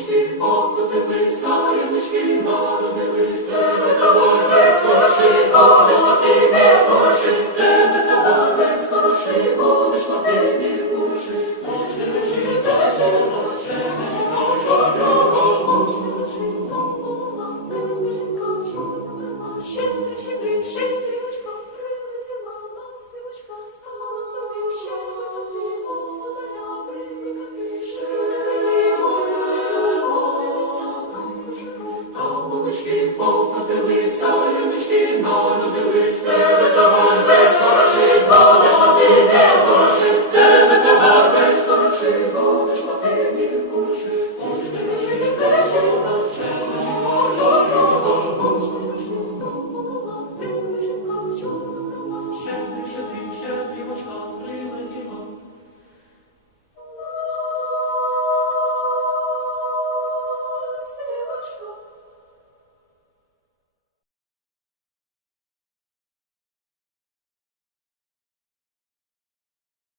Яночки, покотилися, яночки, народились, тебе товар весь хороший, будеш мати не хороший, тебе товар весь хороший, будеш мати не хороший, лежи, лежи. Голубочки покотилися,